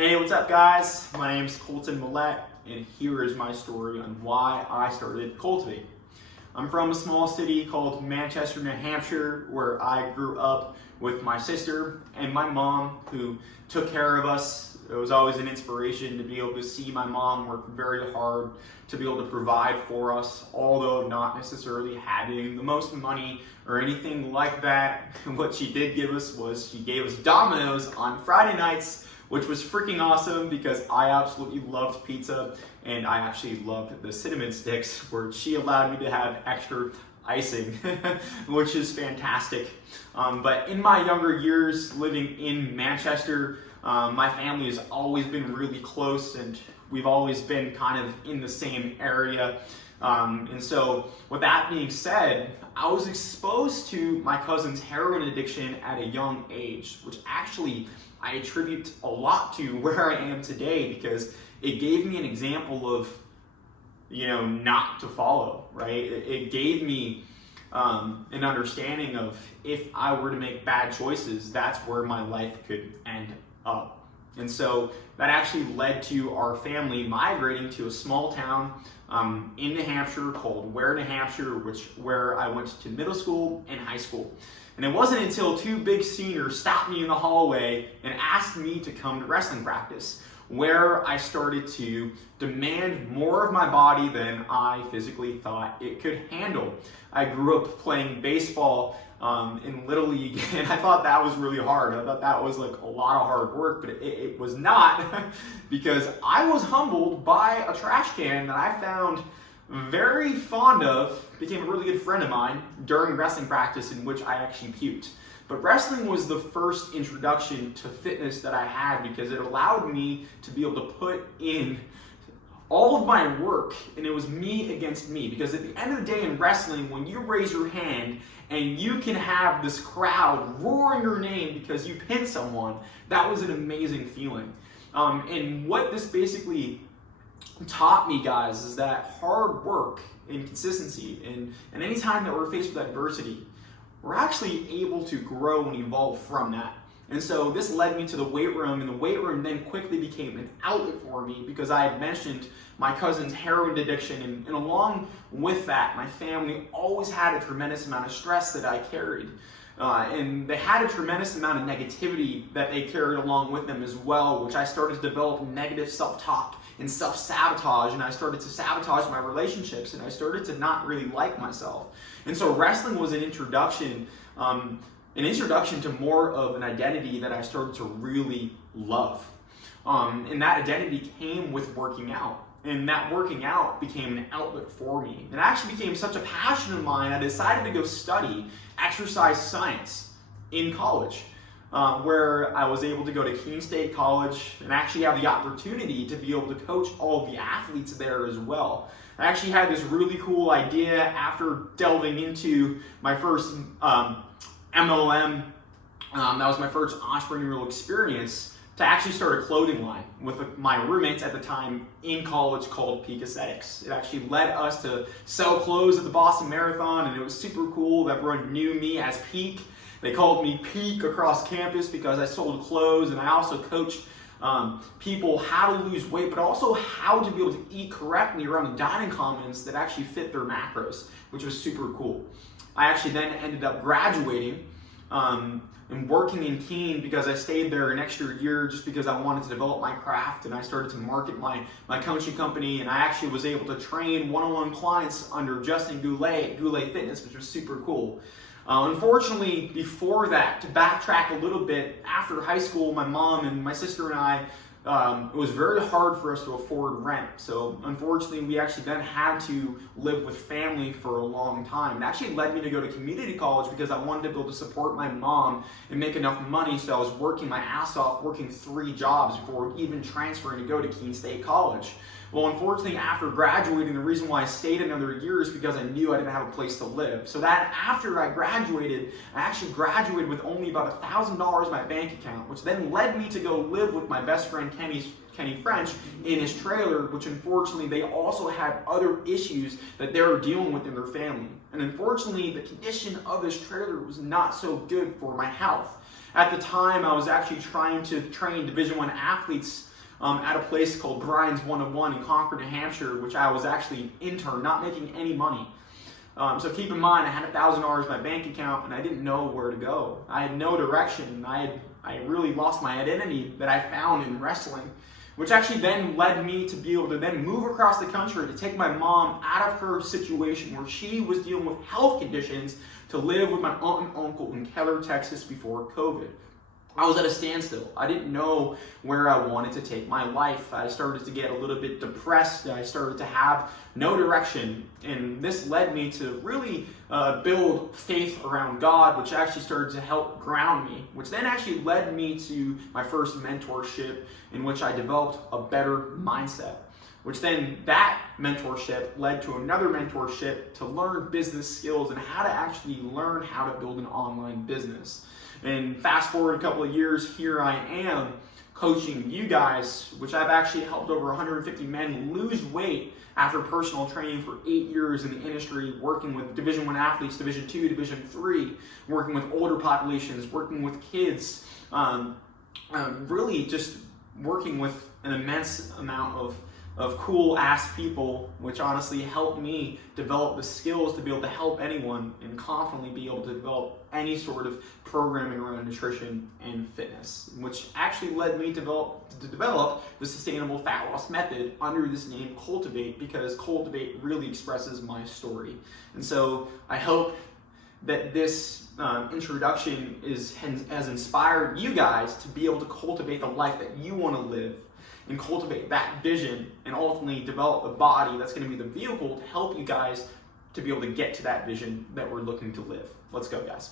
Hey, what's up guys? My name's Colton Millette, and here is my story on why I started Cultivate. I'm from a small city called Manchester, New Hampshire, where I grew up with my sister and my mom, who took care of us. It was always an inspiration to be able to see my mom work very hard to be able to provide for us, although not necessarily having the most money or anything like that. What she did give us was she gave us Domino's on Friday nights, which was freaking awesome because I absolutely loved pizza, and I actually loved the cinnamon sticks where she allowed me to have extra icing, which is fantastic. But in my younger years living in Manchester, my family has always been really close, and we've always been kind of in the same area. And so with that being said, I was exposed to my cousin's heroin addiction at a young age, which actually I attribute a lot to where I am today, because it gave me an example of, not to follow, right? It gave me an understanding of if I were to make bad choices, that's where my life could end up. And so that actually led to our family migrating to a small town in New Hampshire called Ware, New Hampshire, where I went to middle school and high school. And it wasn't until two big seniors stopped me in the hallway and asked me to come to wrestling practice, where I started to demand more of my body than I physically thought it could handle. I grew up playing baseball in Little League, and I thought that was really hard. I thought that was like a lot of hard work, but it was not, because I was humbled by a trash can that I found very fond of, became a really good friend of mine during wrestling practice, in which I actually puked. But wrestling was the first introduction to fitness that I had, because it allowed me to be able to put in all of my work, and it was me against me. Because at the end of the day in wrestling, when you raise your hand and you can have this crowd roaring your name because you pinned someone, that was an amazing feeling. And what this basically taught me, guys, is that hard work and consistency, and any time that we're faced with adversity, we're actually able to grow and evolve from that. And so this led me to the weight room, and the weight room then quickly became an outlet for me, because I had mentioned my cousin's heroin addiction, and along with that, my family always had a tremendous amount of stress that I carried. And they had a tremendous amount of negativity that they carried along with them as well, which I started to develop negative self-talk and self-sabotage, and I started to sabotage my relationships, and I started to not really like myself. And so wrestling was an introduction to more of an identity that I started to really love. And that identity came with working out. And that working out became an outlet for me. It actually became such a passion of mine, I decided to go study exercise science in college, where I was able to go to Keene State College and actually have the opportunity to be able to coach all of the athletes there as well. I actually had this really cool idea after delving into my first MLM, that was my first entrepreneurial experience, to actually start a clothing line with my roommates at the time in college called Peak Aesthetics. It actually led us to sell clothes at the Boston Marathon, and it was super cool. Everyone knew me as Peak. They called me Peak across campus because I sold clothes, and I also coached people how to lose weight, but also how to be able to eat correctly around the dining commons that actually fit their macros, which was super cool. I actually then ended up graduating and working in Keene, because I stayed there an extra year just because I wanted to develop my craft, and I started to market my coaching company, and I actually was able to train one-on-one clients under Justin Goulet at Goulet Fitness, which was super cool. Unfortunately, before that, to backtrack a little bit, after high school, my mom and my sister and I, it was very hard for us to afford rent. So unfortunately, we actually then had to live with family for a long time. It actually led me to go to community college, because I wanted to be able to support my mom and make enough money. So I was working my ass off, working 3 jobs before even transferring to go to Keene State College. Well, unfortunately, after graduating, the reason why I stayed another year is because I knew I didn't have a place to live. So that after I graduated, I actually graduated with only about $1,000 in my bank account, which then led me to go live with my best friend Kenny French in his trailer, which unfortunately they also had other issues that they were dealing with in their family. And unfortunately, the condition of this trailer was not so good for my health. At the time, I was actually trying to train Division I athletes at a place called Brian's 101 in Concord, New Hampshire, which I was actually an intern, not making any money. So keep in mind, I had $1,000 in my bank account and I didn't know where to go. I had no direction. I really lost my identity that I found in wrestling, which actually then led me to be able to then move across the country to take my mom out of her situation where she was dealing with health conditions to live with my aunt and uncle in Keller, Texas before COVID. I was at a standstill. I didn't know where I wanted to take my life. I started to get a little bit depressed. I started to have no direction. And this led me to really build faith around God, which actually started to help ground me, which then actually led me to my first mentorship in which I developed a better mindset, which then that mentorship led to another mentorship to learn business skills and how to actually learn how to build an online business. And fast forward a couple of years, here I am coaching you guys, which I've actually helped over 150 men lose weight after personal training for 8 years in the industry, working with Division I athletes, Division II, Division III, working with older populations, working with kids, really just working with an immense amount of cool ass people, which honestly helped me develop the skills to be able to help anyone and confidently be able to develop any sort of programming around nutrition and fitness, which actually led me to develop the sustainable fat loss method under this name Cultivate, because Cultivate really expresses my story. And so I hope that this introduction has inspired you guys to be able to cultivate the life that you want to live and cultivate that vision and ultimately develop a body that's going to be the vehicle to help you guys to be able to get to that vision that we're looking to live. Let's go, guys.